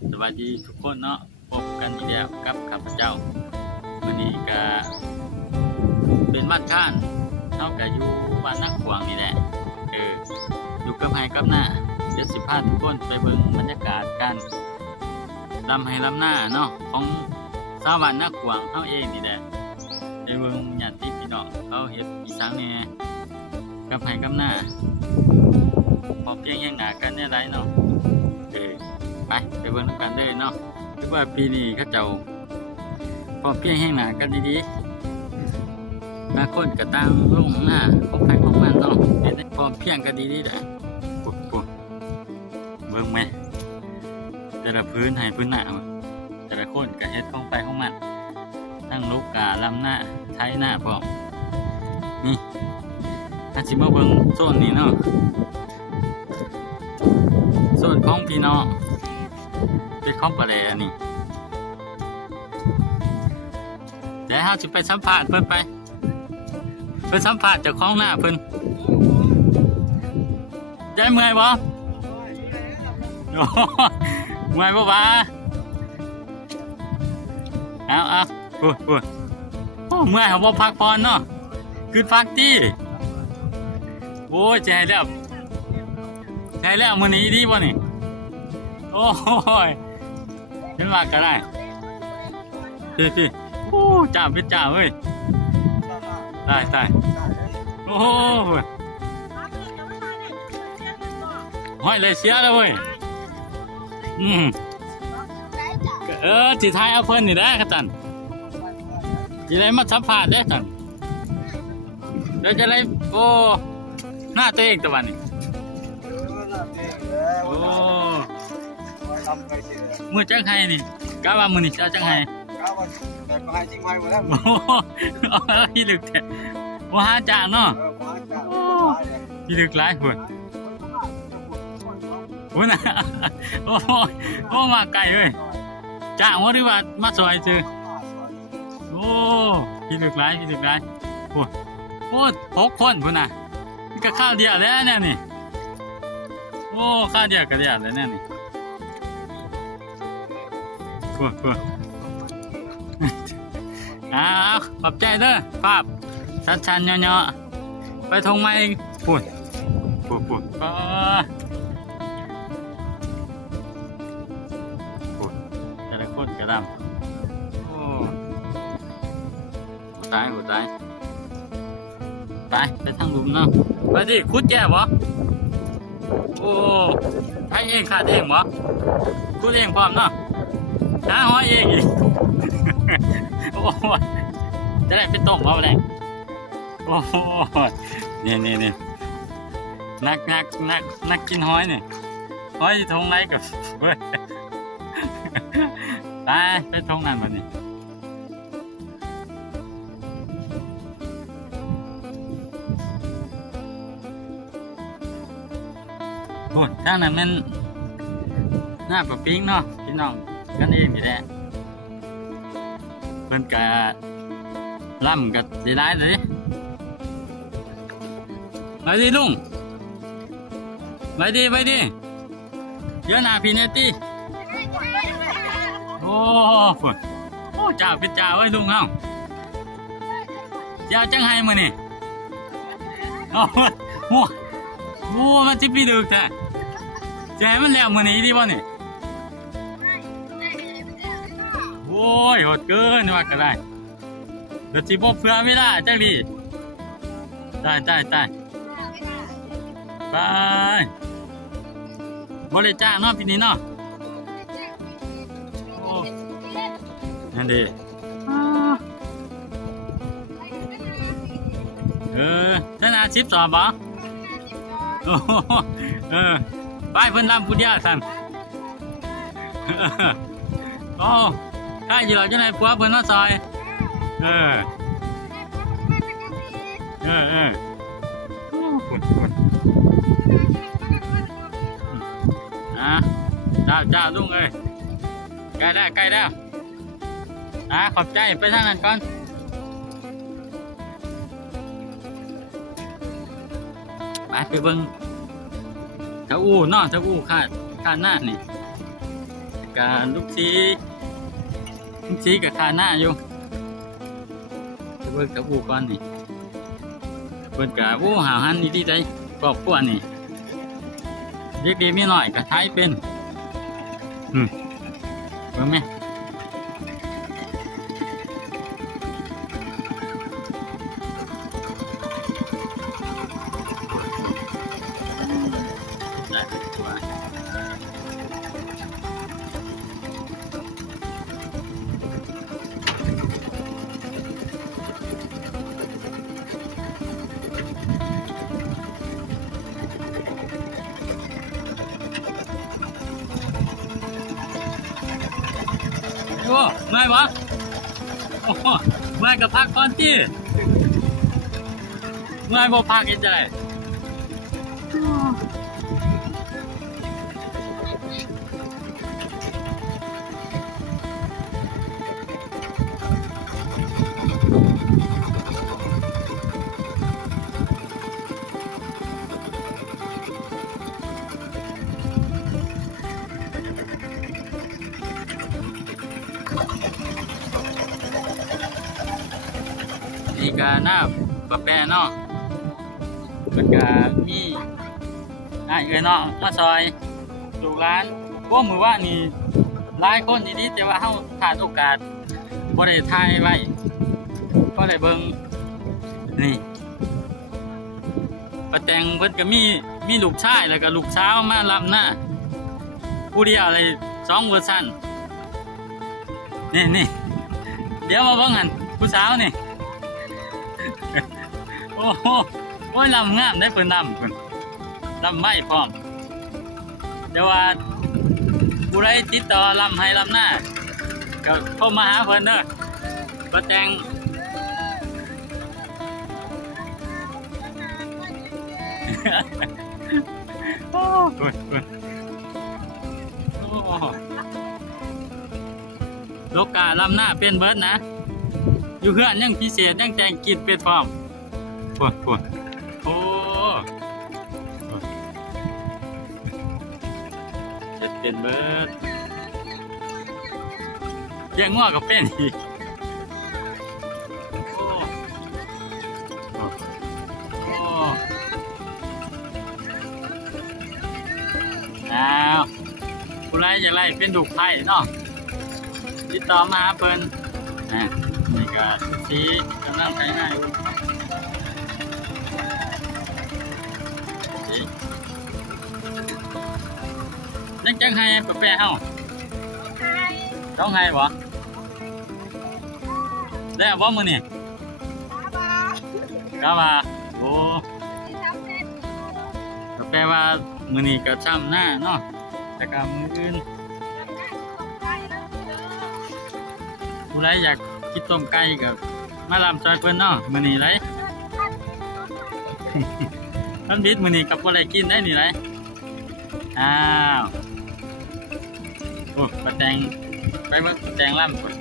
สวัสดีทุกคนเนาะพบกันอีกแล้วกับข้าพเจ้าวันนี้ก็เป็นบ้านข้านเท่ากับอยู่บ้านนักขวางนี่แหละอยู่กับไฮกับหน้าเดี๋ยวสิพาทุกคนไปเบิ่งบรรยากาศกันลำไฮลำหน้าเนาะของชาวบ้านนักขวางเท่าเองนี่แหละไปเบิ่งญาติพี่น้องเขาเฮ็ดอีสังแหน่กับไฮกับหน้าพอเพียงแย่งหน้ากันเนี่ยไรเนาะไปเบิ่งกันเลยเนาะคือว่าปีนี้เขาเจ้าพอเพียงแห้งหนากันดีๆบางคนก็ตั้งลงหน้าของใครของมันเนาะพอเพียงกันดีๆได้ปุ๊บเบิ่งไหมแต่ละพื้นให้พื้นหน้าแต่ละคนก็เฮ็ดของไปของมันตั้งลูกกาลำหน้าใช้หน้าพร้อมนี่ถ้าสิมาเบิ่งโซนนี้เนาะโซนของพี่น้องเป็นของปลาแหลนี่แต่เราจะไปสัมภาษณ์เพิ่นไปสัมภาษณ์เจ้าของหน้าเพิ่นใจเมื่อยบ่โอ้เมื่อยบ่บ้าเอาพูดโอ้เมื่อยเขาบ่พักผ่อนเนาะคือพักตี้โอ้ยใจแล้วมื้อนี้ดีบ่นี่โอ้ยเห็นว่าก็ได้พี่โอ้จ่าเป็นจ่าเว้ยได้โอ้โหห้อยเลยเสียแล้วเว้ยจีท้ายเอาเพิ่นนี่ได้ครับท่านจีได้มาสัมภาษณ์ได้ท่านเดี๋ยวจะได้โอ้หน้าตัวเองตัวนี้โอ้มือจังไห้นี่กะว่ามือนี่จะจังไห้แต่ก็ให้จริงไว้หมดแล้วโอ้พี่ลึกแท้ว่าหาจ่าเนาะพี่ลึกหลายพุ่นพุ่นน่ะโอ้มาไกลเว้ยจ่าว่าหรือว่ามาซอยซื่อโอ้พี่ลึกหลายพุ่นโอ้6 คนพุ่นน่ะนี่ก็ข้าวเดียวแล้วเนี่ยนี่โอ้ข้าวเดียวก็เดียวแล้วเนี่ยนี่พุ่นขอบใจเด้อภาพชันๆเนาะไปทงไม้ปุ่นแต่ละคนกระดำโอ้ตายไปทางลุมเนาะไปดิคุดแย่บ่โอ้ให้เองขาดเองบ่คุดเองพร้อมเนาะหาหอยเองอีกโอ้จะได้ไปต้มเอาแหละโอ้นี่นักกินหอยนี่หอยทงไหนกับเฮ้ยตายไปทงนั้นมานี่โอ้ทางนั้นมันหน้าปะปิ้งเนาะพี่น้องกันเองนี่แหละมันกะล่ำกับดีได้เลยไปดิลุงไปดิเยอะหนาพี่เนตี้โอ้จ่าเป็นจ่าไว้ลุงเอ้าจ่าจังไห้มานี่โอ้มันจิบพี่ดึกแท้จะให้มันแล้วมือนี้ดีบ่นี่โอ้ยหดเกินว่าก็ได้เดี๋ยวจีบเพื่อไม่ได้จังดีได้ไปบริจาคเนาะพี่นี้เนาะโอ้นั่นดีท่านอาชีพสอบบ่ไปเพิ่นลำพุทธยาท่านโอ้ข้าอยู่หลังเจ้าไหนผัวเพิ่นมาซอยจ้าลุงเอ้ยใกล้แล้วขอบใจไปทางนั้นก่อนไปเบิ่งเจ้าอู้เนาะเจ้าอู้ข้าหน้านี่ ก กับลูกซีกับคาหน้าอยู่จะเบิกกับอูก่อนนี่เปิดกับอูหาหันนี่ที่ใดครอบครัวนี่เด็กดีมีหน่อยกับท้ายเป็นเบิ่งไหมได้ตัวโอ้ไม่วะโอ้ไม่กับพักก่อนที่ไม่บ่พักเห็นจะไรนี่ก็หน้าปะแปะเนาะมันก็มีเอ้ยเนาะมาซอยลูกร้านพวกมือว่านี่หลายคนดีๆแต่ว่าเฮาขาดโอกาสบ่ได้ถ่ายไว้ก็ได้เบิ่งนี่ป้าแตงเพิ่นก็มีลูกชายแล้วก็ลูกสาวมารับหน้าผู้เดียวอะไร2 เวอร์ชันนี่เดี๋ยวมาเบิ่งกันผู้สาวนี่โอ้โหโอ้ยลำงามได้เพิ่นลำไม่พร้อมเดี๋ยวว่าผู้ใดติดต่อลำให้ลำหน้าก็เข้ามาหาเพิ่นเด้อป้าแตงโอ้ลูกกาลำหน้าเป็นเบิร์ดนะอยู่เพื่อนยังพิเศษยังแจงกินเป็ดฟอมปวดโอ้จะเป็นเบิร์ดยังง้อกับเป็นอีกโอ้อ้าวผู้ไรอย่างไรเป็นดุไผ่เนาะติดต่อมาเพิ่นนี่ก็สีกำลังไปง่ายจังให้ปะแปะเฮาต้องให้บ่ได้บ่มื้อนี้ก็ว่าโอ้ปะแปะว่ามื้อนี้ก็ช้ำหน้าเนาะแต่ก็มื้ออื่นผู้ใดอยากกินต้มไก่กับมาลำซอยเพิ่นเนาะมื้อนี้ไรท่านบิดมื้อนี้กับบ่ได้กินได้นี่ไรอ้าวโอ้ป้าแตงไปเบิ่งป้าแตงลำก่อน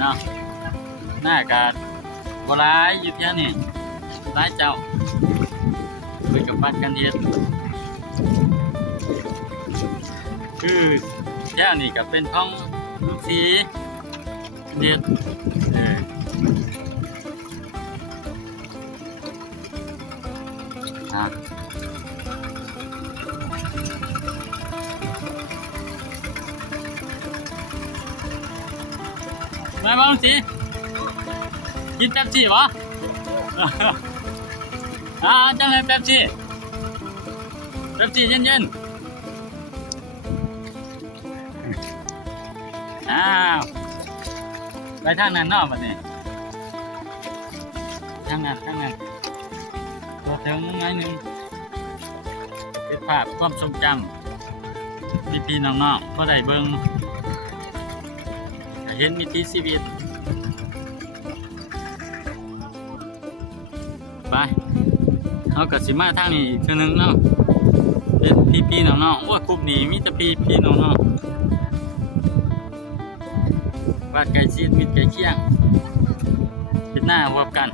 เนาะหน้ากาดบร้ายอยู่เท่านี้ร้ายเจ้าไปกับปัดกันเฮ็ดคือแท่นี้ก็เป็นท้องลูกสีเฮ็ดมาบ้างสิกินแป๊บซี่วะจังเลยแป๊บซี่เย็นๆไปทางนั้นเนาะบัดนี้ทางนั้นตัวถึงไงหนึ่งเป็นภาพความทรงจำพี่ๆน้องๆก็ได้เบิ่งเห็นวิถีชีวิตไป เขากับสิมาทางนี้อีกเทื่อนึงเนาะเป็นพี่ๆน้องๆโอ้ยกลุ่มนี้มีแต่พี่ๆน้องๆบ้านไก่ชีดมิตรไก่เคียงเป็นหน้าพบกัน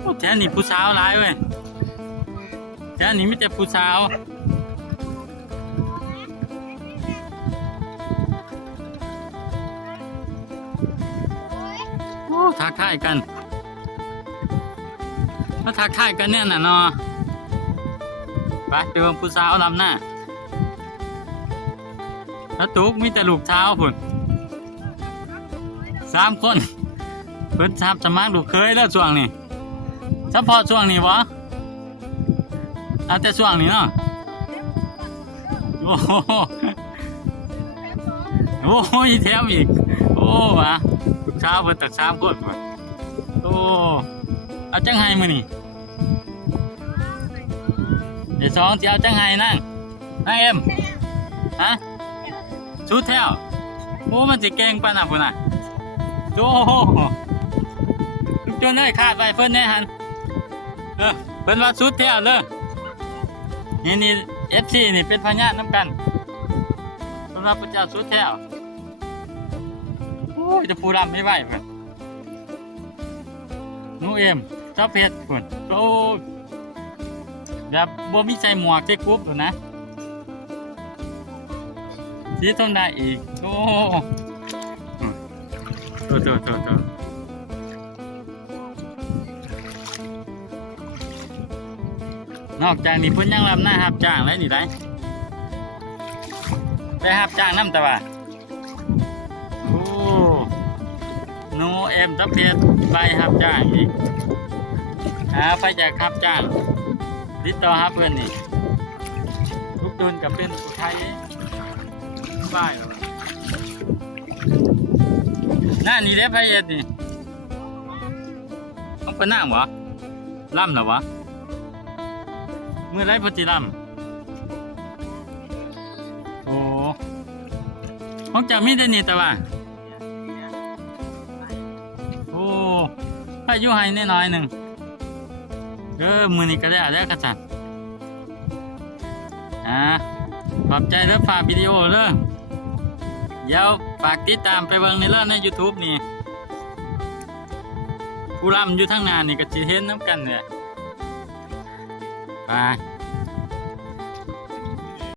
โอ้แถวนี้ผู้สาวหลายเว้ยแถวนี้มีแต่ผู้สาวโอ้ทักทายกันมาทักทายกันเนี่ยน่ะเนาะไปเจอผู้สาวลำหน้าแล้วตุ๊กมีแต่ลูกเท้าพุ่น3 คนเพิ่นทับสมัครลูกเคยแล้วช่วงนี้เฉพาะช่วงนี้วะเอาแต่ช่วงนี้เนาะโอ้โหโอ้โหอีแถมอีกโอ้วะลูกเท้าเพิ่นตัก3 คนพุ่นโอ้เอาจังไห้มื้อนี่เดี๋ยว2สิเอาจังไห้นั่งเอ็มฮะชุดแถวโอ้มันสิเก่งปานน่ะพุ่นน่ะโอ้โหจนได้ขาดไปเพิ่นแน่หันเพิ่นว่าชุดแถวเลยนี่FC นี่เป็นพญานำกันสำหรับพระเจ้าชุดแถวโอ้ยจะผู้รำไม่ไหวเพิ่นหนูเอ็มเจ้าเพชรพุ่นโอ้แบบบ่มีใส่หมวกใส่กรุ๊ปพุ่นนะสีทนได้อีกโอ้โตนอกจากนี้เพิ่นยังรับหน้ารับจ้างอะไรนี่ได้ได้รับจ้างน้ำแต่ว่าโอ้โนเอ็มตะเพียรไปรับจ้างอีกไปจากรับจ้างติดต่อหาเพื่อนนี่ทุกเดือนกับเป็นผู้ไทยบ้ายแล้วหน้านี่ได้พายเอ็ดนี่ต้องเป็นหน้าหรอล่ำเหรอวะเมื่อไรพอจีล่ำโอ้ของจากมีแต่นี่แต่ว่าโอ้พายุให้น้อยหนึ่งมือนี้ก็ได้แล้วกระจัดขอบใจแล้วฝากวิดีโอเลยเดี๋ยวฝากติดตามไปเบิ่งในเรื่องใน YouTube นี่ผู้รำอยู่ทั้งนานนี่ก็จะเห็นน้ำกันเนี่ยไป